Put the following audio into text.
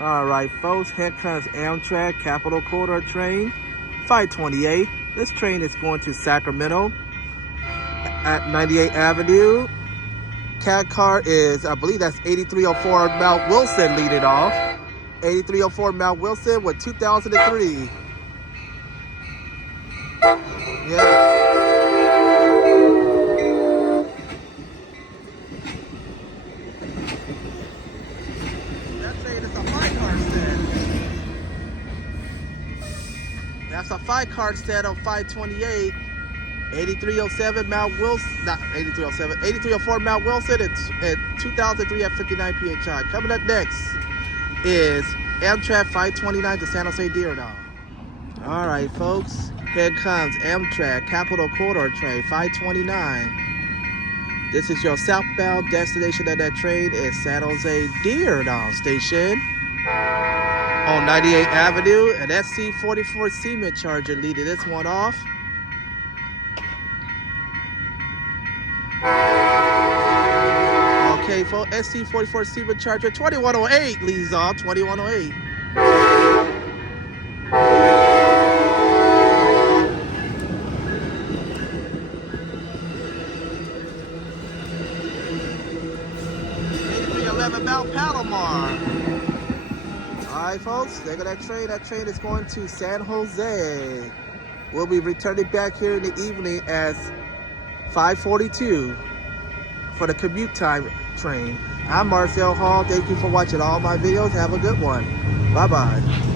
All right, folks, here comes Amtrak Capital Corridor train 528. This train is going to Sacramento at 98th Avenue. CAD car is, I believe that's 8304 Mount Wilson lead it off. 8304 Mount Wilson with 2003. Yeah. That's a 5-card set on 528. 8307 Mount Wilson, not 8307, 8304 Mount Wilson at 2003 at 59 PHI. Coming up next is Amtrak 529 to San Jose Diridon. All right, folks, here comes Amtrak Capital Corridor train 529. This is your southbound destination of that train is San Jose Diridon Station on 98th Avenue, and SC44 Cement Charger leading this one off. Okay, folks, SC44 Cement Charger 2108 leads off, 2108. Mount Palomar. Alright, folks, there go that train. That train is going to San Jose. We'll be returning back here in the evening at 5:42 for the commute time train. I'm Marcel Hall. Thank you for watching all my videos. Have a good one. Bye-bye.